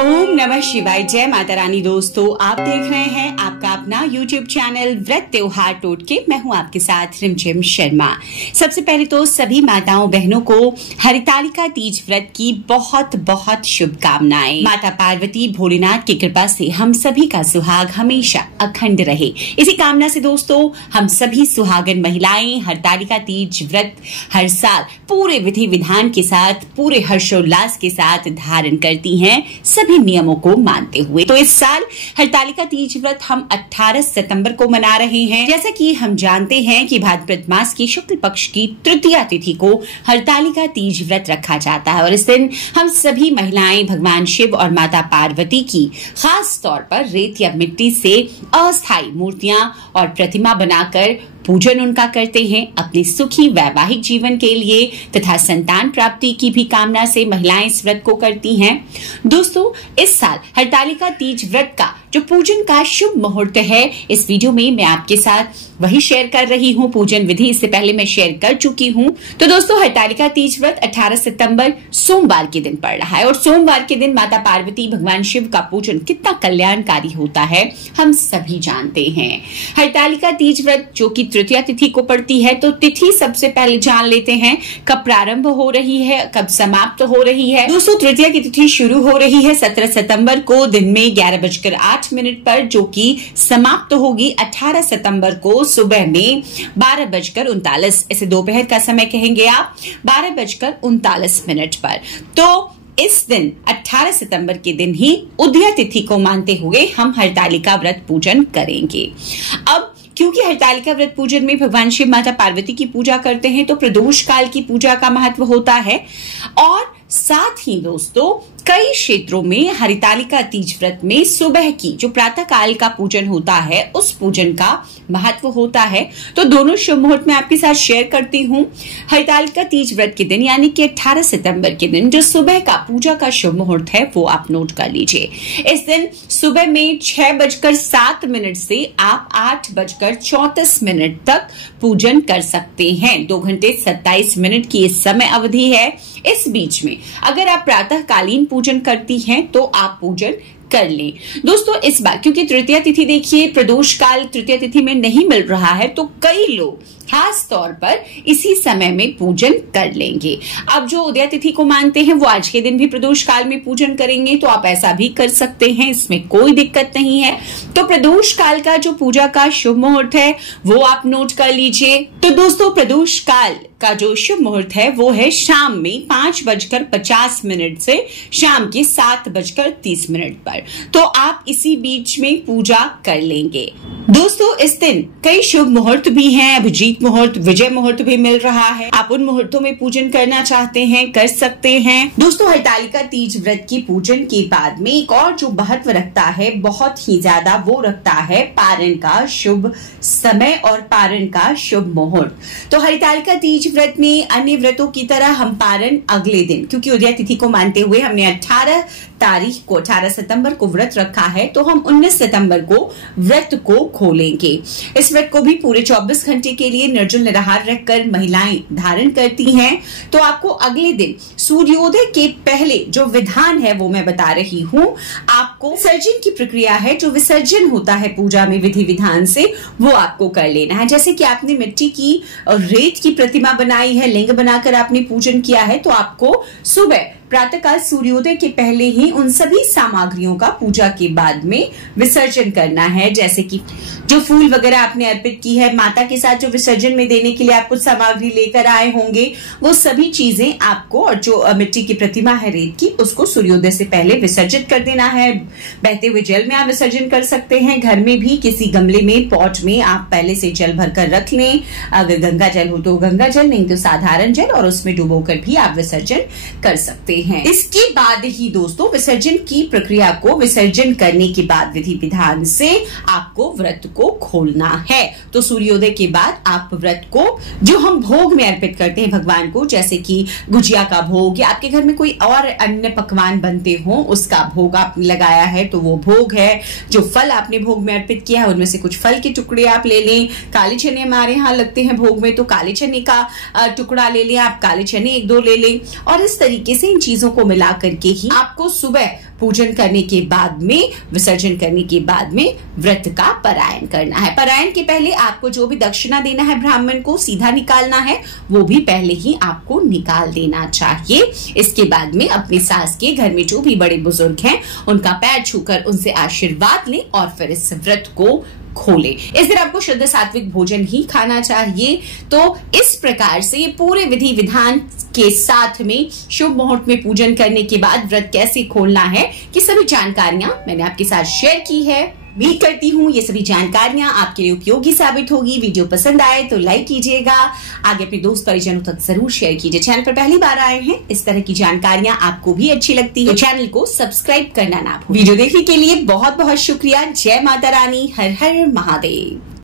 ओम नमः शिवाय। जय माता रानी। दोस्तों, आप देख रहे हैं आपका अपना YouTube चैनल व्रत त्योहार टोटके। मैं हूं आपके साथ रिमझिम शर्मा। सबसे पहले तो सभी माताओं बहनों को हरितालिका तीज व्रत की बहुत बहुत शुभकामनाएं। माता पार्वती भोलेनाथ की कृपा से हम सभी का सुहाग हमेशा अखंड रहे, इसी कामना से दोस्तों हम सभी सुहागन महिलाएं हरितालिका तीज व्रत हर साल पूरे विधि विधान के साथ, पूरे हर्षोल्लास के साथ धारण करती हैं, सभी नियमों को मानते हुए। तो इस साल हरितालिका तीज व्रत हम 18 सितंबर को मना रहे हैं। जैसा कि हम जानते हैं कि भाद्रपद मास की शुक्ल पक्ष की तृतीया तिथि को हरितालिका तीज व्रत रखा जाता है और इस दिन हम सभी महिलाएं भगवान शिव और माता पार्वती की खास तौर पर रेत या मिट्टी से अस्थायी मूर्तियां और प्रतिमा बनाकर पूजन उनका करते हैं। अपने सुखी वैवाहिक जीवन के लिए तथा संतान प्राप्ति की भी कामना से महिलाएं इस व्रत को करती हैं। दोस्तों, इस साल हरितालिका तीज व्रत का जो पूजन का शुभ मुहूर्त है, इस वीडियो में मैं आपके साथ वही शेयर कर रही हूँ। पूजन विधि इससे पहले मैं शेयर कर चुकी हूँ। तो दोस्तों, हरितालिका तीज व्रत 18 सितंबर सोमवार के दिन पड़ रहा है और सोमवार के दिन माता पार्वती भगवान शिव का पूजन कितना कल्याणकारी होता है हम सभी जानते हैं। हरितालिका तीज व्रत जो कि तृतीया तिथि को पड़ती है, तो तिथि सबसे पहले जान लेते हैं कब प्रारंभ हो रही है, कब समाप्त हो रही है। दोस्तों, तृतीया की तिथि शुरू हो रही है 17 सितंबर को दिन में 11:08 पर, जो कि समाप्त होगी 18 सितंबर को सुबह में 12:39। इसे दोपहर का समय कहेंगे आप, 12:39 पर। तो इस दिन 18 सितंबर के दिन ही उदया तिथि को मानते हुए हम हरितालिका व्रत पूजन करेंगे। अब क्योंकि हरितालिका व्रत पूजन में भगवान शिव माता पार्वती की पूजा करते हैं, तो प्रदोष काल की पूजा का महत्व होता है और साथ ही दोस्तों कई क्षेत्रों में हरितालिका तीज व्रत में सुबह की जो प्रातः काल का पूजन होता है, उस पूजन का महत्व होता है। तो दोनों शुभ मुहूर्त में आपके साथ शेयर करती हूँ। हरितालिका तीज व्रत के दिन यानी कि 18 सितंबर के दिन जो सुबह का पूजा का शुभ मुहूर्त है, वो आप नोट कर लीजिए। इस दिन सुबह में 6:07 से आप 8:34 तक पूजन कर सकते हैं। 2 घंटे 27 मिनट की इस समय अवधि है। इस बीच में अगर आप प्रातःकालीन पूजन करती हैं तो आप पूजन कर लें। दोस्तों, इस बार क्योंकि तृतीया तिथि देखिए प्रदोष काल तृतीया तिथि में नहीं मिल रहा है, तो कई लोग खास तौर पर इसी समय में पूजन कर लेंगे। अब जो उदया तिथि को मानते हैं वो आज के दिन भी प्रदोष काल में पूजन करेंगे, तो आप ऐसा भी कर सकते हैं, इसमें कोई दिक्कत नहीं है। तो प्रदोष काल का जो पूजा का शुभ मुहूर्त है वो आप नोट कर लीजिए। तो दोस्तों, प्रदोष काल का जो शुभ मुहूर्त है वो है शाम में 5:50 से शाम के 7:30 पर। तो आप इसी बीच में पूजा कर लेंगे। दोस्तों, इस दिन कई शुभ मुहूर्त भी हैं, अभिजीत मुहूर्त, विजय मुहूर्त भी मिल रहा है। आप उन मुहूर्तों में पूजन करना चाहते हैं, कर सकते हैं। दोस्तों, हरितालिका तीज व्रत की पूजन के बाद में एक और जो महत्व रखता है बहुत ही ज्यादा, वो रखता है पारण का शुभ समय और पारण का शुभ मुहूर्त। तो हरितालिका तीज व्रत में अन्य व्रतों की तरह हम पारण अगले दिन, क्योंकि उदया तिथि को मानते हुए हमने 18 तारीख को 18 सितंबर को व्रत रखा है, तो हम 19 सितंबर को व्रत को खोलेंगे। इस व्रत को भी पूरे 24 घंटे के लिए निर्जल निराहार रखकर महिलाएं धारण करती हैं। तो आपको अगले दिन सूर्योदय के पहले जो विधान है वो मैं बता रही हूँ। आपको विसर्जन की प्रक्रिया है, जो विसर्जन होता है पूजा में विधि विधान से, वो आपको कर लेना है। जैसे कि आपने मिट्टी की और रेत की प्रतिमा बनाई है, लिंग बनाकर आपने पूजन किया है, तो आपको सुबह प्रातःकाल सूर्योदय के पहले ही उन सभी सामग्रियों का पूजा के बाद में विसर्जन करना है। जैसे कि जो फूल वगैरह आपने अर्पित की है, माता के साथ जो विसर्जन में देने के लिए आप कुछ सामग्री लेकर आए होंगे, वो सभी चीजें आपको, और जो मिट्टी की प्रतिमा है रेत की, उसको सूर्योदय से पहले विसर्जित कर देना है। बहते हुए जल में आप विसर्जन कर सकते हैं। घर में भी किसी गमले में, पॉट में आप पहले से जल भरकर रख लें। अगर गंगा जल हो तो गंगा जल, नहीं तो साधारण जल, और उसमें डुबोकर भी आप विसर्जन कर सकते हैं। इसके बाद ही दोस्तों विसर्जन की प्रक्रिया को, विसर्जन करने के बाद विधि विधान से आपको व्रत को खोलना है। तो सूर्योदय के बाद आप व्रत को, जो हम भोग में अर्पित करते हैं भगवान को, जैसे कि गुजिया का भोग या आपके घर में कोई और अन्य पकवान बनते हो, उसका भोग आपने लगाया है तो वो भोग है। जो फल आपने भोग में अर्पित किया है उनमें से कुछ फल के टुकड़े आप ले लें। काले चने हमारे यहाँ लगते हैं भोग में, तो काले चने का टुकड़ा ले लें आप, काले चने 1-2 ले लें। और इस तरीके से इन चीजों को मिला करके ही आपको सुबह पूजन करने के बाद में, विसर्जन करने के बाद में व्रत का परायण करना है। परायण के पहले आपको जो भी दक्षिणा देना है ब्राह्मण को सीधा निकालना है, वो भी पहले ही आपको निकाल देना चाहिए। इसके बाद में अपने सास के घर में जो भी बड़े बुजुर्ग हैं उनका पैर छूकर उनसे आशीर्वाद लें और फिर इस व्रत को खोले। इस दिन आपको शुद्ध सात्विक भोजन ही खाना चाहिए। तो इस प्रकार से ये पूरे विधि विधान के साथ में शुभ मुहूर्त में पूजन करने के बाद व्रत कैसे खोलना है, ये सभी जानकारियां मैंने आपके साथ शेयर की है। उम्मीद करती हूँ ये सभी जानकारियां आपके लिए उपयोगी साबित होगी। वीडियो पसंद आए तो लाइक कीजिएगा, आगे अपने दोस्त परिजनों तक जरूर शेयर कीजिए। चैनल पर पहली बार आए हैं, इस तरह की जानकारियां आपको भी अच्छी लगती है तो चैनल को सब्सक्राइब करना ना भूलें। वीडियो देखने के लिए बहुत बहुत शुक्रिया। जय माता रानी, हर हर महादेव।